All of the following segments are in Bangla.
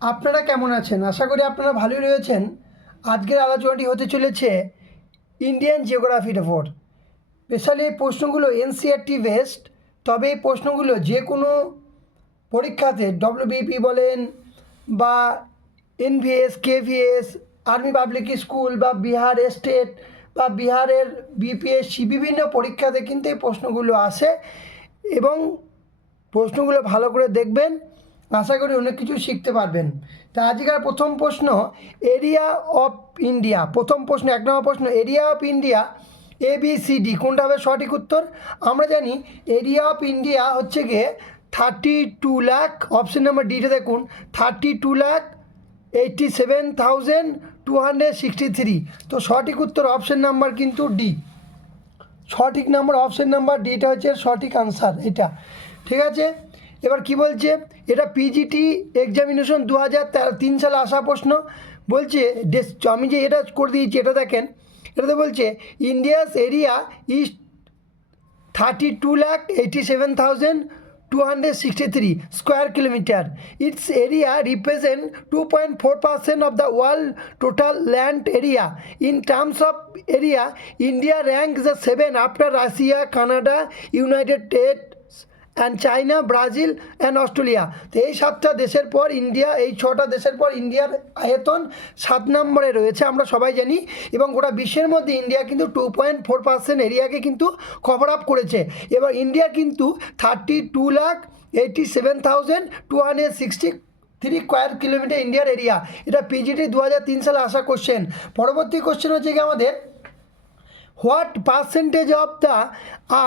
আপনারা কেমন আছেন? আশা করি আপনারা ভালোই রয়েছেন। আজকের আলোচনাটি হতে চলেছে ইন্ডিয়ান জিওগ্রাফির ওপর। স্পেশালি এই প্রশ্নগুলো এনসিইআরটি বেসড, তবে এই প্রশ্নগুলো যে কোনো পরীক্ষাতে ডব্লিউবিপি বলেন বা NVS, KVS, army public school বা বিহার স্টেট বা বিহারের বিপিএসসি বিভিন্ন পরীক্ষাতে কিন্তু এই প্রশ্নগুলো আসে এবং প্রশ্নগুলো ভালো করে দেখবেন, আশা করি অনেক কিছু শিখতে পারবেন। তা আজকের প্রথম প্রশ্ন, এরিয়া অফ ইন্ডিয়া। প্রথম প্রশ্ন, 1 নম্বর প্রশ্ন, এরিয়া অফ ইন্ডিয়া ABCD কোনটা হবে সঠিক উত্তর? আমরা জানি এরিয়া অফ ইন্ডিয়া হচ্ছে গিয়ে 32 লাখ। অপশন নাম্বার ডিটা দেখুন, 32,87,263। তো সঠিক উত্তর অপশন নাম্বার কিন্তু ডি। সঠিক নাম্বার অপশন নাম্বার ডিটা হচ্ছে সঠিক আনসার এটা, ঠিক আছে। এবার কি বলছে, এটা পিজিটি এক্সামিনেশন 2003 সালে আসা প্রশ্ন। বলছে আমি যে এটা করে দিয়েছি এটা দেখেন, এটাতে বলছে India's area is 32,87,263 square kilometre. It's area represent 2.4% of the world total land area. In terms of area, India ranks the 7 after Russia, Canada, United States and China, Brazil and Australia. তো এই 7টা দেশের পর ইন্ডিয়া, এই 6টা দেশের পর ইন্ডিয়ার আয়তন 7 নম্বরে রয়েছে, আমরা সবাই জানি। এবং গোটা বিশ্বের মধ্যে ইন্ডিয়া কিন্তু 2.4% এরিয়াকে কিন্তু কভার আপ করেছে। এবার ইন্ডিয়া কিন্তু 32,87,263 স্কোয়ার কিলোমিটার ইন্ডিয়ার এরিয়া। এটা পিজিটি 2003 সালে আসা কোশ্চেন। পরবর্তী কোশ্চেন হচ্ছে কি আমাদের, what percentage of the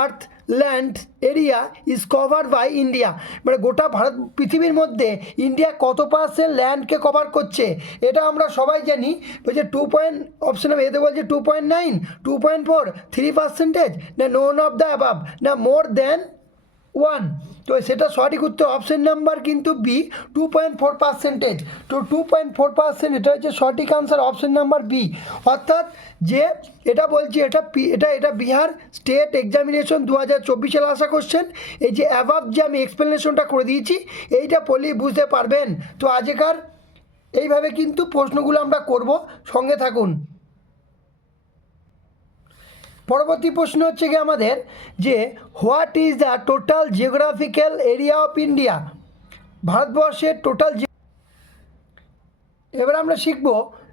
earth land area is cover by India. মানে গোটা ভারত পৃথিবীর মধ্যে ইন্ডিয়া কত পার্সেন্ট ল্যান্ডকে কভার করছে, এটা আমরা সবাই জানি। বলছে অপশন এতে বলছে 2.9, 2.4, 3%, না নোন অফ দ্য অ্যাবাভ, না মোর দেন 1। তো সেটা সঠিক উত্তর অপশন নাম্বার কিন্তু বি, 2.4%। তো 2.4% এটা হচ্ছে সঠিক আনসার অপশন নাম্বার বি। অর্থাৎ যে এটা বলছি এটা বিহার স্টেট এক্সামিনেশন 2024 সালে আসা কোশ্চেন। এই যে অ্যাভাব যে আমি এক্সপ্লেনেশনটা করে দিয়েছি এইটা পড়লেই বুঝতে পারবেন। তো আজকের এইভাবে কিন্তু প্রশ্নগুলো আমরা করব, সঙ্গে থাকুন। পরবর্তী প্রশ্ন হচ্ছে কি আমাদের, যে what is the total geographical area of India. ভারতবর্ষের টোটাল, এবার আমরা শিখব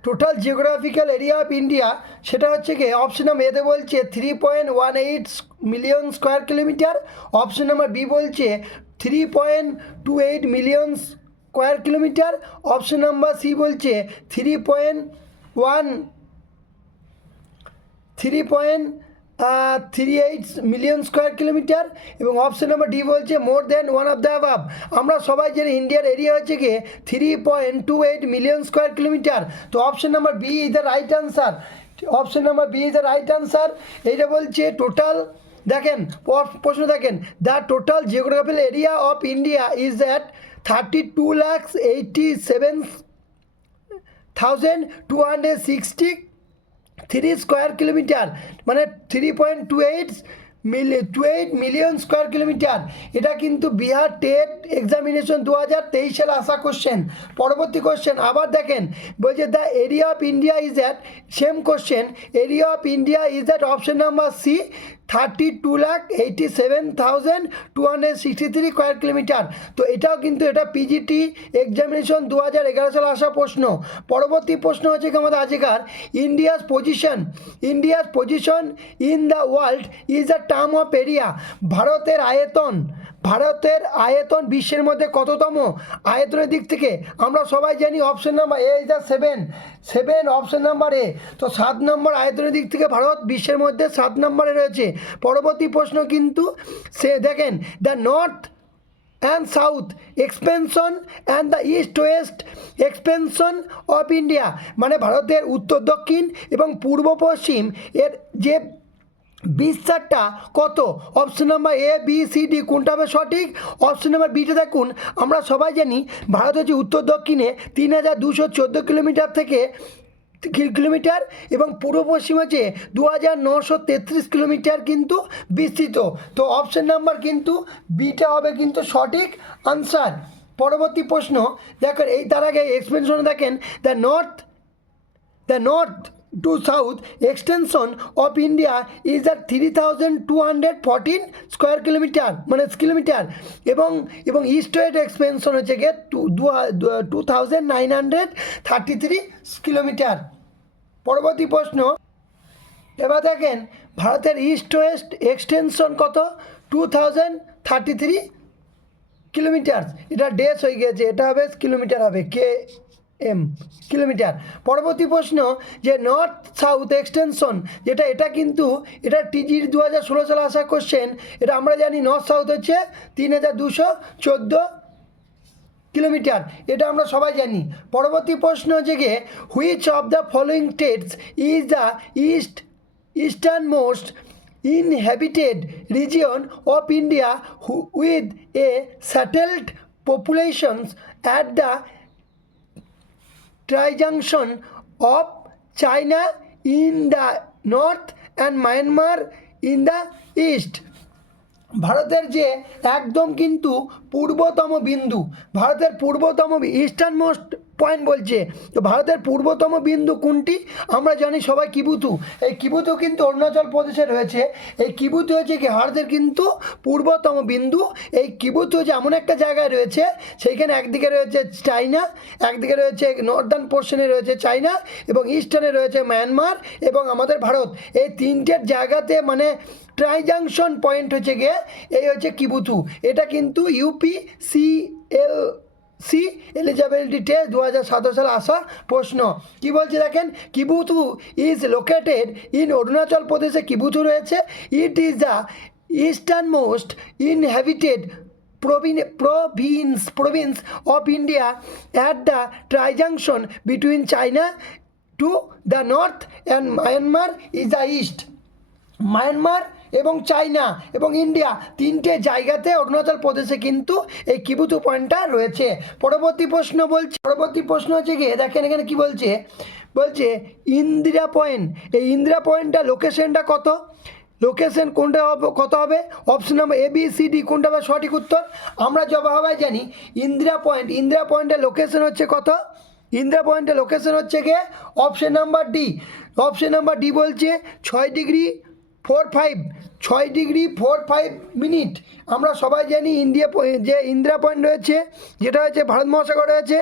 total geographical area of India. সেটা হচ্ছে কি অপশন নাম্বার এতে বলছে 3.18 million square kilometre. Option number B বলছে 3.28 million square kilometre. Option number C বলছে 3.38 মিলিয়ন স্কোয়ার কিলোমিটার। এবং অপশন নাম্বার ডি বলছে more than one of the above. আমরা সবাই জানি ইন্ডিয়ার এরিয়া হচ্ছে কি 3.28 মিলিয়ন স্কোয়ার কিলোমিটার। তো option number B is the right answer. Option number B is the right answer. এইটা বলছে টোটাল, দেখেন প্রশ্ন দেখেন, the total geographical area of India is that 32,87,263 square kilometre, মানে 3.28 মিলিয়ন স্কোয়ার কিলোমিটার। এটা কিন্তু বিহার টেট এক্সামিনেশন 2023 সালে আসা কোশ্চেন। পরবর্তী কোশ্চেন আবার দেখেন, বলছে the area of India is that, same question, area of India is that option number C 32,87,263 square kilometre. তো এটাও কিন্তু এটা পিজিটি এক্সামিনেশন 2011 সালে আসা প্রশ্ন। পরবর্তী প্রশ্ন হচ্ছে কি আমাদের আজকের, India's position in the world is the term of area. ভারতের আয়তন বিশ্বের মধ্যে কততম আয়তনের দিক থেকে আমরা সবাই জানি option number A is the 7 option number এ। তো 7 নম্বর আয়তনের দিক থেকে ভারত বিশ্বের মধ্যে 7 নম্বরে রয়েছে। পরবর্তী প্রশ্ন কিন্তু সে দেখেন, the north and south expansion and the east West expansion of India, মানে ভারতের উত্তর দক্ষিণ এবং পূর্ব পশ্চিম এর যে বিস্তারটা কত। Option number A B C D কোনটা হবে সঠিক? অপশন নাম্বার বিটা দেখুন, আমরা সবাই জানি ভারত হচ্ছে উত্তর দক্ষিণে 3,214 কিলোমিটার এবং পূর্ব পশ্চিম হচ্ছে 2,933 কিলোমিটার কিন্তু বিস্তৃত। তো অপশন নাম্বার কিন্তু বিটা হবে কিন্তু সঠিক আনসার। পরবর্তী প্রশ্ন দেখেন, এই তার আগে এক্সপ্লেনেশন দেখেন, the north two south extension of India is the 3214 square kilometre মানে কিলোমিটার, এবং ইস্ট ওয়েস্ট এক্সপেনশন হচ্ছে গিয়ে 2933 কিলোমিটার। পরবর্তী প্রশ্ন এবার দেখেন, ভারতের ইস্ট ওয়েস্ট এক্সটেনশন কত? 2033 কিলোমিটার। এটা ডেস হয়ে গেছে, এটা হবে কিলোমিটার, হবে KM কিলোমিটার। পরবর্তী প্রশ্ন যে নর্থ সাউথ এক্সটেনশন এটা কিন্তু এটা টিজির 2016 সালে আসা কোশ্চেন। এটা আমরা জানি নর্থ সাউথ হচ্ছে 3214 কিলোমিটার, এটা আমরা সবাই জানি। পরবর্তী প্রশ্ন হচ্ছে গিয়ে, which of the following states is the easternmost inhabited region of India with a settled populations at the tri-junction of China in the north and Myanmar in the east। ভারতের যে একদম কিন্তু পূর্বতম বিন্দু, ভারতের পূর্বতম ইস্টার্ন মোস্ট পয়েন্ট বলছে, তো ভারতের পূর্বতম বিন্দু কোনটি? আমরা জানি সবাই কিবুতু। এই কিবুতু কিন্তু অরুণাচল প্রদেশে রয়েছে। এই কিবুতু হচ্ছে কি ভারতের কিন্তু পূর্বতম বিন্দু। এই কিবুতু হচ্ছে এমন একটা জায়গায় রয়েছে, সেইখানে একদিকে রয়েছে চায়না, একদিকে রয়েছে নর্দার্ন পোর্শনে রয়েছে চায়না, এবং ইস্টার্নে রয়েছে মায়ানমার এবং আমাদের ভারত। এই তিনটের জায়গাতে মানে ট্রাইজাংশন পয়েন্ট হচ্ছে গিয়ে এই হচ্ছে কিবুতু। এটা কিন্তু UPCLC এলিজিবিলিটি টেস্ট 2017 সালে আসা প্রশ্ন। কি বলছে দেখেন, কিবুতু ইজ লোকেটেড ইন অরুণাচল প্রদেশে কিবুতু রয়েছে। It is the eastern most inhabited province of India at the tri-junction between China to the north and Myanmar is the east। Myanmar এবং চায়না এবং ইন্ডিয়া তিনটে জায়গাতে অরুণাচল প্রদেশে কিন্তু এই কিবুতু পয়েন্টটা রয়েছে। পরবর্তী প্রশ্ন হচ্ছে গিয়ে দেখেন, এখানে কি বলছে ইন্দিরা পয়েন্ট। এই ইন্দিরা পয়েন্টটা লোকেশনটা কত? লোকেশন কোনটা কত হবে? অপশন নাম্বার ABCD কোনটা হবে সঠিক উত্তর? আমরা জবাবে জানি ইন্দিরা পয়েন্টের লোকেশন হচ্ছে কত? ইন্দিরা পয়েন্টের লোকেশন হচ্ছে গিয়ে অপশন নাম্বার ডি বলছে 6 ডিগ্রি 45 মিনিট। আমরা সবাই জানি যে ইন্দিরা পয়েন্ট রয়েছে, যেটা হচ্ছে ভারত মহাসাগরে রয়েছে,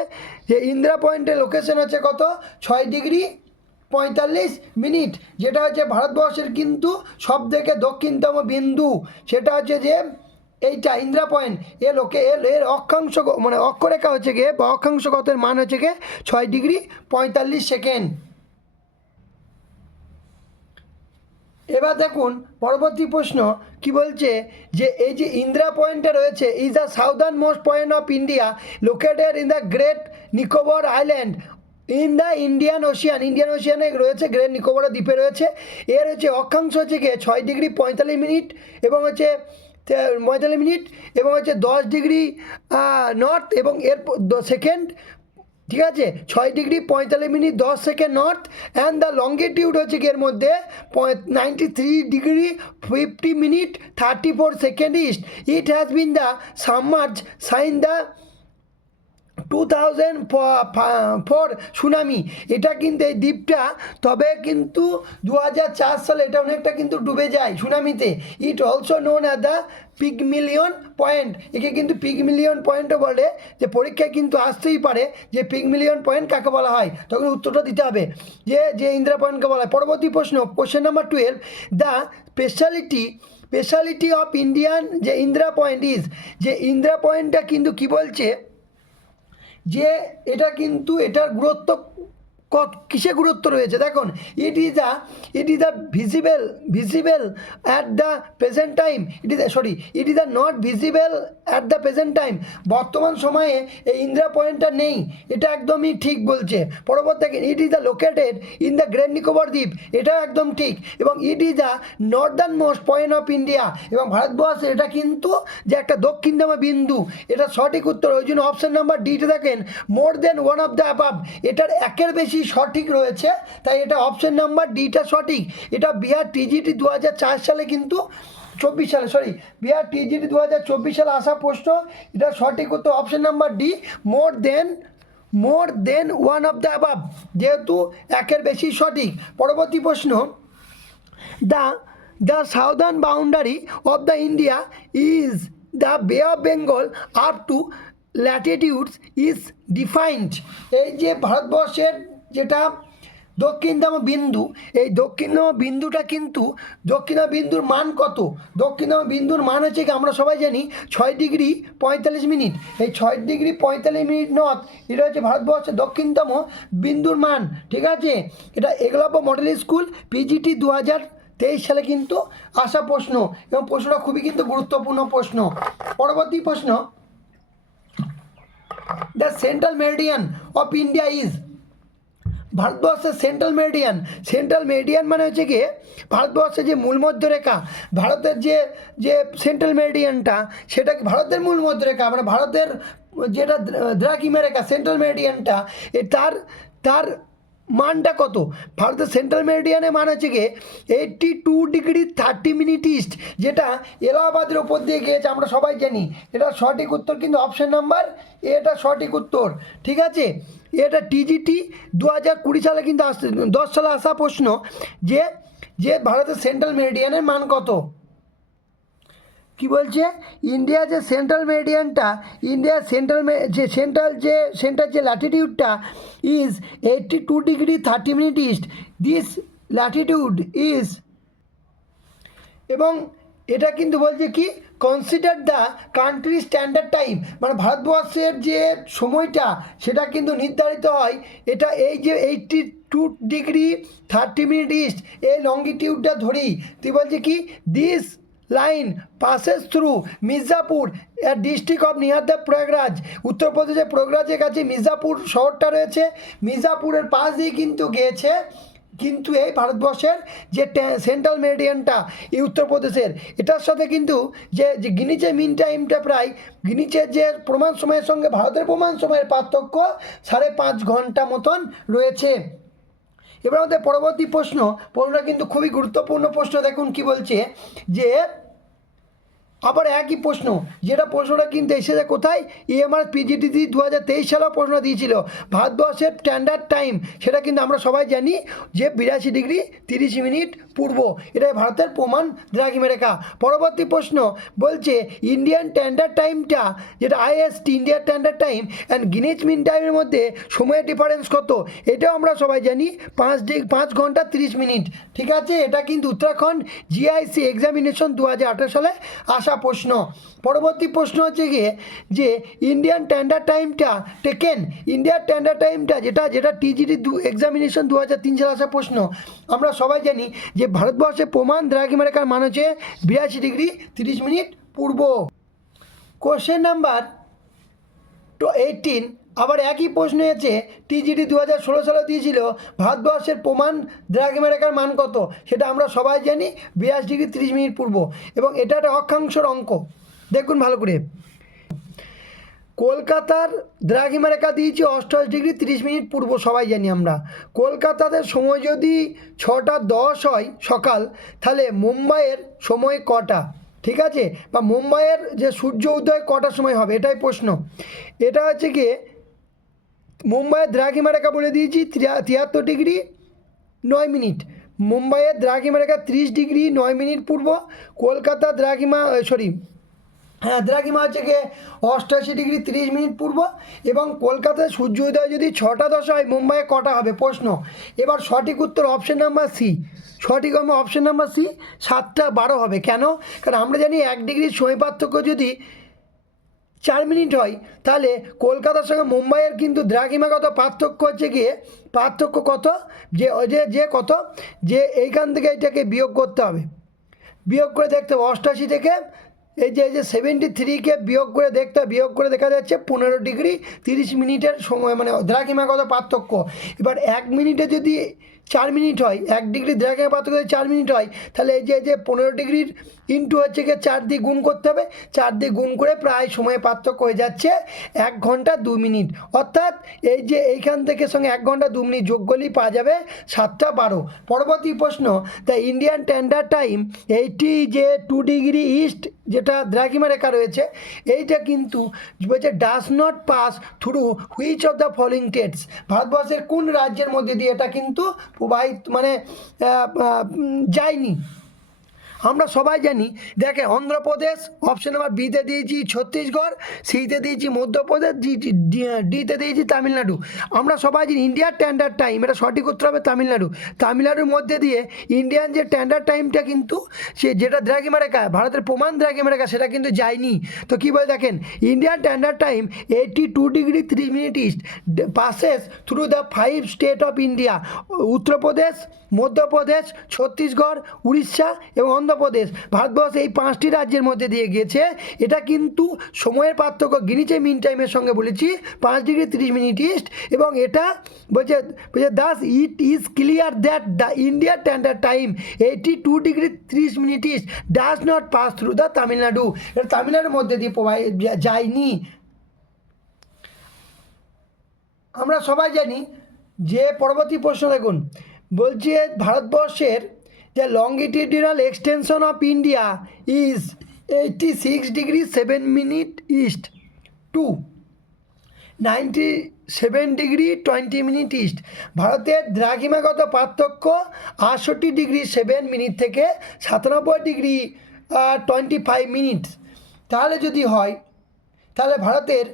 যে ইন্দিরা পয়েন্টের লোকেশন হচ্ছে কত? 6 ডিগ্রি 45 মিনিট, যেটা হচ্ছে ভারতবর্ষের কিন্তু সবথেকে দক্ষিণতম বিন্দু। সেটা হচ্ছে যে এইটা ইন্দিরা পয়েন্ট। এর অক্ষাংশ মানে অক্ষরেখা হচ্ছে গিয়ে বা অক্ষাংশগতের মান হচ্ছে গিয়ে 6 ডিগ্রি 45 সেকেন্ড। এবার দেখুন পরবর্তী প্রশ্ন কি বলছে, যে এই যে ইন্দিরা পয়েন্টটা রয়েছে is the southernmost point of India located in the great Nicobar island in the Indian ওশিয়ানে রয়েছে, গ্রেট নিকোবর দ্বীপে রয়েছে। এর হচ্ছে অক্ষাংশ হচ্ছে গিয়ে 6 ডিগ্রি 45 মিনিট এবং হচ্ছে 10 ডিগ্রি নর্থ এবং এর সেকেন্ড, ঠিক আছে, 6 degree 45 minute 10 second north, and the longitude হচ্ছে কি এর মধ্যে 93 degree 50 minute 34 second east. It has been the submerge since the 2004 tsunami. এটা কিন্তু এই দ্বীপটা তবে কিন্তু 2004 সালে এটা অনেকটা কিন্তু ডুবে যায় সুনামিতে। It also known as the pygmalion point. একে কিন্তু পিগমিলিয়ন পয়েন্টও বলে, যে পরীক্ষায় কিন্তু আসতেই পারে যে পিগমিলিয়ন পয়েন্ট কাকে বলা হয়, তখন উত্তরটা দিতে হবে যে ইন্দিরা পয়েন্টকে বলা হয়। পরবর্তী প্রশ্ন, question number 12, the speciality of Indian যে ইন্দিরা পয়েন্ট ইজ, যে ইন্দিরা পয়েন্টটা কিন্তু কি বলছে, যে এটা কিন্তু এটার গুরুত্ব কিসে গুরুত্ব রয়েছে দেখুন, it is the visible at the present time, it is the not visible at the present time. বর্তমান সময়ে এই ইন্দিরা পয়েন্টটা নেই, এটা একদমই ঠিক বলছে। পরবর্তী it is the located in the great Nicobar দ্বীপ, এটাও একদম ঠিক। এবং it is the Northern most point of India, এবং ভারতবর্ষে এটা কিন্তু যে একটা দক্ষিণতম বিন্দু, এটা সঠিক উত্তর। ওই জন্য অপশন নাম্বার ডিতে দেখেন মোর than one of the above, এটার একের বেশি সঠিক রয়েছে, তাই এটা অপশন নাম্বার ডিটা সঠিক। এটা বিহার TGT 2004 সালে কিন্তু সালে, সরি, বিহার টিজিটি 2024 সালে আসা প্রশ্ন। এটা সঠিক উত্তর option number D, more than one of the above, যেহেতু একের বেশি সঠিক। পরবর্তী প্রশ্ন, the southern boundary of the India is the bay of Bengal up to latitudes is defined. এই যে ভারতবর্ষের যেটা দক্ষিণতম বিন্দু, এই দক্ষিণতম বিন্দুটা কিন্তু দক্ষিণতম বিন্দুর মান কত? দক্ষিণতম বিন্দুর মান হচ্ছে কি আমরা সবাই জানি 6 ডিগ্রি 45 মিনিট। এই 6 ডিগ্রি 45 মিনিট নর্থ, এটা হচ্ছে ভারতবর্ষের দক্ষিণতম বিন্দুর মান। ঠিক আছে, এটা একলব্য মডেল স্কুল পিজিটি 2023 সালে কিন্তু আসা প্রশ্ন, এবং প্রশ্নটা খুবই কিন্তু গুরুত্বপূর্ণ প্রশ্ন। পরবর্তী প্রশ্ন, the central meridian of India is, ভারতবর্ষের সেন্ট্রাল মেরিডিয়ান মানে হচ্ছে কি ভারতবর্ষের যে মূল মধ্যরেখা, ভারতের যে সেন্ট্রাল মেরিডিয়ানটা সেটা ভারতের মূল মধ্যরেখা, মানে ভারতের যেটা দ্রাঘিমা রেখা সেন্ট্রাল মেরিডিয়ানটা, তার মানটা কত? ভারতের সেন্ট্রাল মেরিডিয়ানের মান হচ্ছে গিয়ে 82 ডিগ্রি 30 মিনিট ইস্ট, যেটা এলাহাবাদের ওপর দিয়ে গিয়েছে আমরা সবাই জানি। এটা সঠিক উত্তর কিন্তু অপশন নাম্বার, এটা সঠিক উত্তর। ঠিক আছে, এটা টিজিটি 2020 সালে কিন্তু 10 সালে আসা প্রশ্ন, যে ভারতের সেন্ট্রাল মেরিডিয়ানের মান কত। কি বলছে, ইন্ডিয়া যে সেন্ট্রাল মেরিডিয়ানটা, ইন্ডিয়ার সেন্ট্রাল যে ল্যাটিটিউডটা is 82 degree 30 minute east, this latitude is, এবং এটা কিন্তু বলছে কি consider the country standard time, মানে ভারতবর্ষের যে সময়টা সেটা কিন্তু নির্ধারিত হয়, এটা এই যে 82 ডিগ্রি 30 মিনিট ইস্ট এই লঙ্গিটিউডটা ধরেই। তুই বলছে কি this line passes through Mirzapur district of near the Prayagraj, উত্তরপ্রদেশের প্রয়াগরাজের কাছে মির্জাপুর শহরটা রয়েছে, মির্জাপুরের পাশ দিয়ে কিন্তু গিয়েছে কিন্তু এই ভারতবর্ষের যে সেন্ট্রাল মেরিডিয়ানটা এই উত্তরপ্রদেশের, এটার সাথে কিন্তু যে গিনিচের মিন টাইমটা প্রায় গিনিচের যে প্রমাণ সময়ের সঙ্গে ভারতের প্রমাণ সময়ের পার্থক্য 5.5 ঘন্টা মতন রয়েছে। এবার আমাদের পরবর্তী প্রশ্নটা কিন্তু খুবই গুরুত্বপূর্ণ প্রশ্ন। দেখুন কি বলছে, যে আবার একই প্রশ্ন, যেটা প্রশ্নটা কিন্তু এসেছে কোথায়, ইএমআর পিজিটি 2023 সালেও প্রশ্ন দিয়েছিল। ভারতবর্ষের স্ট্যান্ডার্ড টাইম সেটা কিন্তু আমরা সবাই জানি যে 82 ডিগ্রি 30 মিনিট পূর্ব, এটাই ভারতের প্রমাণ দ্রাঘিমা রেখা। পরবর্তী প্রশ্ন বলছে ইন্ডিয়ান স্ট্যান্ডার্ড টাইমটা, যেটা IST Indian standard time and Greenwich mean টাইমের মধ্যে সময়ের ডিফারেন্স কত? এটাও আমরা সবাই জানি 5 ঘন্টা 30 মিনিট। ঠিক আছে, এটা কিন্তু উত্তরাখণ্ড জিআইসি এক্সামিনেশন 2018 সালে আসা প্রশ্ন। পরবর্তী প্রশ্ন হচ্ছে গিয়ে যে ইন্ডিয়ান স্ট্যান্ডার্ড টাইমটা যেটা টিজিটি এক্সামিনেশন 2003 সালে আসা প্রশ্ন। আমরা সবাই জানি যে ভারতবর্ষের প্রমাণ দ্রাঘিমা রেখার মান হচ্ছে 82 ডিগ্রি 30 মিনিট পূর্ব। কোশ্চেন নাম্বার 18, আবার একই প্রশ্ন আছে, টিজিটি 2016 সালে দিয়েছিল ভারতবর্ষের প্রমাণ দ্রাঘিমা রেখার মান কত? সেটা আমরা সবাই জানি 82 ডিগ্রি 30 মিনিট পূর্ব, এবং এটা একটা অক্ষাংশের অঙ্ক। দেখুন ভালো করে, কলকাতার দ্রাঘিমা রেখা দিয়েছি 88 ডিগ্রি 30 মিনিট পূর্ব, সবাই জানি আমরা। কলকাতাতে সময় যদি 6:10 হয় সকাল, তাহলে মুম্বাইয়ের সময় কটা? ঠিক আছে, বা মুম্বাইয়ের যে সূর্য উদয় কটার সময় হবে, এটাই প্রশ্ন। এটা হচ্ছে কি মুম্বাইয়ের দ্রাঘিমা রেখা বলে দিয়েছি 73 ডিগ্রি 9 মিনিট, মুম্বাইয়ের দ্রাঘিমা রেখা 30 ডিগ্রি 9 মিনিট পূর্ব, কলকাতা দ্রাঘিমা দ্রাঘিমা হচ্ছে গিয়ে 88 ডিগ্রি 30 মিনিট পূর্ব, এবং কলকাতায় সূর্য উদয় যদি 6:10 হয় মুম্বাইয়ে কটা হবে প্রশ্ন। এবার সঠিক উত্তর অপশন নাম্বার সি, সঠিক হবে অপশন নাম্বার সি 7:12 হবে। কেন? কারণ আমরা জানি 1 ডিগ্রির সময় পার্থক্য যদি 4 মিনিট হয়, তাহলে কলকাতার সঙ্গে মুম্বাইয়ের কিন্তু দ্রাঘিমাগত পার্থক্য হচ্ছে গিয়ে পার্থক্য কত, যে কত, যে এইখান থেকে এটাকে বিয়োগ করতে হবে, বিয়োগ করে দেখতে হবে 88 থেকে এই যে 73কে বিয়োগ করে দেখতে হবে, বিয়োগ করে দেখা যাচ্ছে 15 ডিগ্রি 30 মিনিটের সময়, মানে দ্রাঘিমাগত পার্থক্য। এবার 1 মিনিটে যদি 4 মিনিট হয়, 1 ডিগ্রি দ্রাঘিমা পার্থক্য যদি 4 মিনিট হয়, তাহলে এই যে 15 ডিগ্রির ইন্টু হচ্ছে গিয়ে 4 দিয়ে গুণ করতে হবে, 4 দিয়ে গুণ করে প্রায় সময় পার্থক্য হয়ে যাচ্ছে 1 ঘন্টা 2 মিনিট। অর্থাৎ এই যে এইখান থেকে সঙ্গে 1 ঘন্টা 2 মিনিট যোগ করলেই পাওয়া যাবে 7টা 12। পরবর্তী প্রশ্ন, দ্য ইন্ডিয়ান স্ট্যান্ডার্ড টাইম, এইটি যে 2 ডিগ্রি ইস্ট যেটা দ্রাঘিমা রেখা রয়েছে, এইটা কিন্তু বলছে ডাস not pass through which of the following states, ভারতবর্ষের কোন রাজ্যের মধ্যে দিয়ে এটা কিন্তু প্রবাহিত মানে যায়নি। আমরা সবাই জানি, দেখে অন্ধ্রপ্রদেশ, অপশন নাম্বার বিতে দিয়েছি ছত্তিশগড়, সিতে দিয়েছি মধ্যপ্রদেশ, ডিতে দিয়েছি তামিলনাড়ু। আমরা সবাই জানি ইন্ডিয়ার স্ট্যান্ডার্ড টাইম, এটা সঠিক উত্তর হবে তামিলনাড়ু। তামিলনাড়ুর মধ্যে দিয়ে ইন্ডিয়ান যে স্ট্যান্ডার্ড টাইমটা কিন্তু সে যেটা দ্রাঘিমা রেখা, ভারতের প্রমাণ দ্রাঘিমা রেখা, সেটা কিন্তু যায়নি। তো কী বলে দেখেন, Indian standard time 82 degree 3 minute east passes through the 5 state of India, Uttar Pradesh, Madhya Pradesh, Chhattisgarh, Orissa এবং অন্ধ্রপ্রদেশ। ভারতবর্ষ এই 5টি রাজ্যের মধ্যে দিয়ে গিয়েছে। এটা কিন্তু সময়ের পার্থক্য গিনিচে মিন টাইমের সঙ্গে বলেছি 5 ডিগ্রি 30 মিনিট ইস্ট, এবং এটা বলছে Das it is clear that the India standard time 82 degree 30 minute east does not pass through the Tamil Nadu, এটা তামিলনাড়ুর মধ্যে দিয়ে যায়নি। আমরা সবাই জানি যে পরবর্তী প্রশ্ন দেখুন, বলছে ভারতবর্ষের যে longitudinal extension of India is 86 degree 7 minute east two 97 degree 20 minute east. ভারতের দ্রাঘিমাগত পার্থক্য 68 ডিগ্রি 7 মিনিট থেকে 97 ডিগ্রি 25 মিনিট। তাহলে যদি হয়, তাহলে ভারতের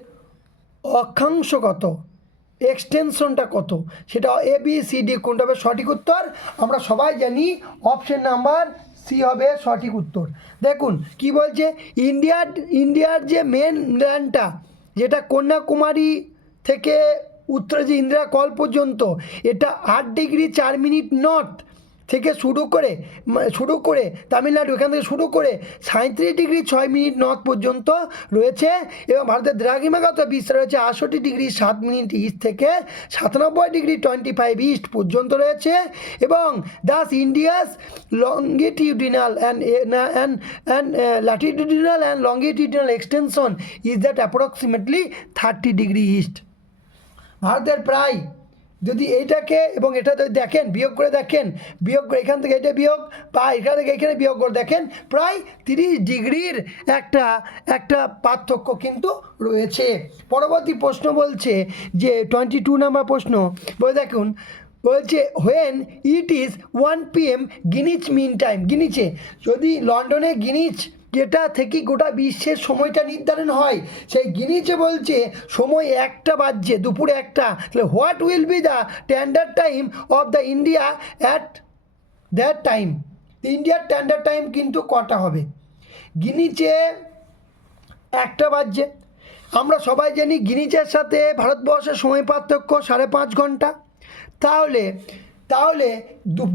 অক্ষাংশ কত, এক্সটেনশনটা কত, সেটা ABCD কোনটা হবে সঠিক উত্তর? আমরা সবাই জানি অপশন নাম্বার সি হবে সঠিক উত্তর। দেখুন কি বলছে, ইন্ডিয়ার যে মেন ল্যান্ডটা, যেটা কন্যাকুমারী থেকে উত্তরে যে ইন্দিরা কল পর্যন্ত, এটা 8 ডিগ্রি 4 মিনিট নর্থ থেকে শুরু করে তামিলনাড়ু, এখান থেকে শুরু করে 37 ডিগ্রি 6 মিনিট নর্থ পর্যন্ত রয়েছে, এবং ভারতের দ্রাঘিমাগত বিস্তার রয়েছে 68 ডিগ্রি 7 মিনিট ইস্ট থেকে 97 ডিগ্রি 25 ইস্ট পর্যন্ত রয়েছে, এবং Das India's longitudinal and ল্যাটিটিউডিনাল and longitudinal extension is that approximately 30 degree east. ভারতের প্রায় যদি এইটাকে এবং এটা যদি দেখেন, বিয়োগ করে দেখেন, বিয়োগ করে এখান থেকে এটা বিয়োগ বা এখান থেকে এখানে বিয়োগ করে দেখেন, প্রায় 30 ডিগ্রির একটা পার্থক্য কিন্তু রয়েছে। পরবর্তী প্রশ্ন বলছে যে 22 নম্বর প্রশ্ন বলে দেখুন, বলছে when it is 1 PM Greenwich mean time, গ্রিনিচে যদি লন্ডনে গ্রিনিচ যেটা থেকে গোটা বিশ্বের সময়টা নির্ধারণ হয়, সেই গ্রিনিচে বলছে সময় 1টা বাজছে, দুপুরে 1টা। তাহলে what will be the standard time of the India at that time, ইন্ডিয়ার স্ট্যান্ডার্ড টাইম কিন্তু কটা হবে? গ্রিনিচে 1টা বাজছে। আমরা সবাই জানি গ্রিনিচের সাথে ভারতবর্ষের সময় পার্থক্য 5.5 ঘন্টা। তাহলে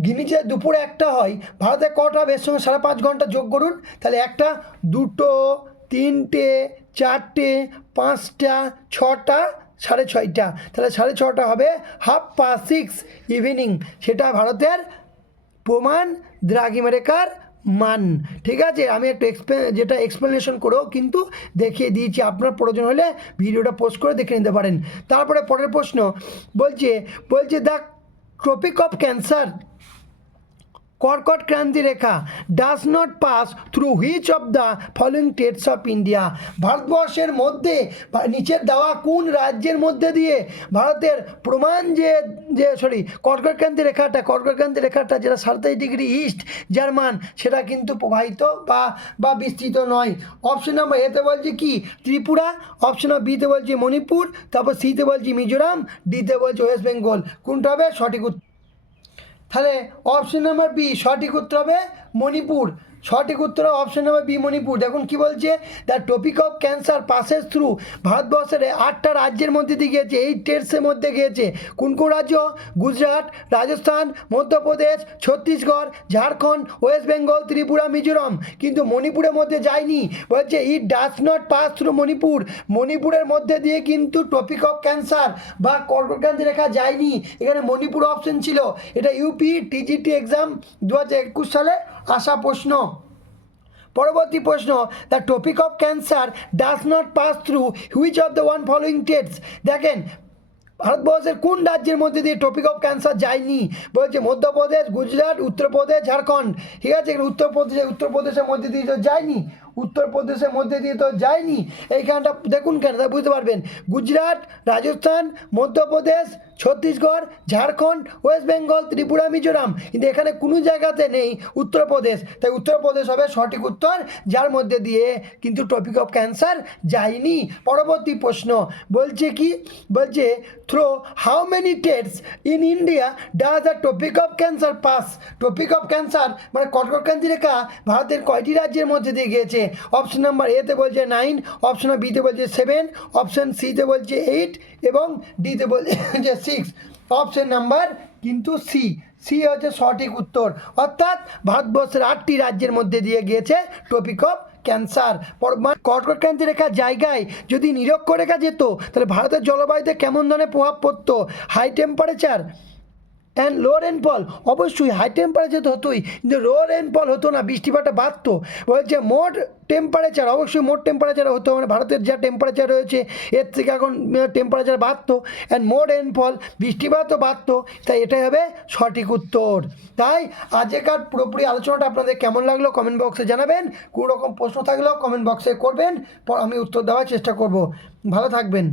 গ্রিনিচে দুপুরে 1টা হয়, ভারতে কটা হবে? এর সঙ্গে 5.5 ঘন্টা যোগ করুন, তাহলে 1টা 2টো 3টে 4টে 5টা 6টা 6:30, তাহলে 6:30 হবে 6:30 ইভিনিং। সেটা ভারতের প্রমাণ দ্রাঘিমা রেখার মান। ঠিক আছে, আমি একটু এক্সপ্লেনেশন করেও কিন্তু দেখিয়ে দিয়েছি, আপনার প্রয়োজন হলে ভিডিওটা পোস্ট করে দেখে নিতে পারেন। তারপরে পরের প্রশ্ন বলছে দ্য ট্রপিক অফ ক্যান্সার, কর্কট ক্রান্তি রেখা does not pass through which of the following states of India, ভারতবর্ষের মধ্যে নিচের দেওয়া কোন রাজ্যের মধ্যে দিয়ে ভারতের প্রমাণ কর্কট ক্রান্তি রেখাটা যেটা 37 ডিগ্রি ইস্ট যার মান, সেটা কিন্তু প্রবাহিত বা বিস্তৃত নয়। অপশন নাম্বার এতে বলছে কি ত্রিপুরা, অপশন নাম্বার বিতে বলছে মণিপুর, তারপর সিতে বলছে মিজোরাম, ডিতে বলছে ওয়েস্ট বেঙ্গল। কোনটা হবে সঠিক উত্তর? তাহলে অপশন নাম্বার বি সঠিক উত্তর হবে মণিপুর। সঠিক উত্তর অপশন নাম্বার বি মণিপুর। দেখুন কি বলছে, the tropic of cancer passes through ভারতবর্ষের 8টা রাজ্যের মধ্যে দিয়ে গিয়েছে, 8 স্টেটসের মধ্যে গিয়েছে। কোন কোন রাজ্য? গুজরাট, রাজস্থান, মধ্যপ্রদেশ, ছত্তিশগড়, ঝাড়খণ্ড, ওয়েস্ট বেঙ্গল, ত্রিপুরা, মিজোরাম। কিন্তু মণিপুরের মধ্যে যায়নি, বলছে it does not pass through Manipur. মণিপুরের মধ্যে দিয়ে কিন্তু টপিক অফ ক্যান্সার বা কর্কটক্রান্তি রেখা যায়নি, এখানে মণিপুর অপশন ছিল। এটা ইউপি টিজিটি এক্সাম 2021 সালে আসা প্রশ্ন। পরবর্তী প্রশ্ন, the tropic of cancer does not pass through which of the one following states. দেখেন ভারতবর্ষের কোন রাজ্যের মধ্যে দিয়ে টপিক অফ ক্যান্সার যায়নি? বলছে মধ্যপ্রদেশ, গুজরাট, উত্তরপ্রদেশ, ঝাড়খণ্ড। ঠিক আছে, উত্তরপ্রদেশের মধ্যে দিয়ে তো যায়নি, উত্তরপ্রদেশের মধ্যে দিয়ে তো যায়নি। এইখানটা দেখুন কেন, তা বুঝতে পারবেন। গুজরাট, রাজস্থান, মধ্যপ্রদেশ, ছত্তিশগড়, ঝাড়খণ্ড, ওয়েস্ট বেঙ্গল, ত্রিপুরা, মিজোরাম। কিন্তু এখানে কোনো জায়গাতে নেই উত্তরপ্রদেশ, তাই উত্তরপ্রদেশ হবে সঠিক উত্তর, যার মধ্যে দিয়ে কিন্তু টপিক অফ ক্যান্সার যায়নি। পরবর্তী প্রশ্ন বলছে কি, বলছে through how many states in India does the tropic of cancer pass. Tropic of cancer মানে কর্কটক্রান্তি রেখা ভারতের কয়টি রাজ্যের মধ্যে দিয়ে গিয়েছে? অপশন নাম্বার এতে বলছে 9, অপশন বিতে বলছে 7, অপশন সিতে বলছে 8 এবং ডিতে বলছে 6। অপশন নাম্বার কিন্তু সি হচ্ছে সঠিক উত্তর, অর্থাৎ ভারতবর্ষের 8টি রাজ্যের মধ্যে দিয়ে গিয়েছে টপিক অফ ক্যান্সার। কর্কটক্রান্তি রেখার জায়গায় যদি নিরক্ষরেখা যেত, তাহলে ভারতের জলবায়ুতে কেমন ধরনের প্রভাব পড়তো? High temperature and low rainfall. অবশ্যই হাই টেম্পারেচার তো হতোই, কিন্তু লো রেনফল হতো না, বৃষ্টিপাতটা বাড়তো। বলছে মোট টেম্পারেচার, অবশ্যই মোট টেম্পারেচার হতো, মানে ভারতের যা টেম্পারেচার রয়েছে এর থেকে এখন টেম্পারেচার বাড়তো, অ্যান্ড মোট রেনফল, বৃষ্টিপাতও বাড়তো। তাই এটাই হবে সঠিক উত্তর। তাই আজকের পুরোপুরি আলোচনাটা আপনাদের কেমন লাগলো কমেন্ট বক্সে জানাবেন। কোনো রকম প্রশ্ন থাকলেও কমেন্ট বক্সে করবেন, আমি উত্তর দেওয়ার চেষ্টা করব। ভালো থাকবেন।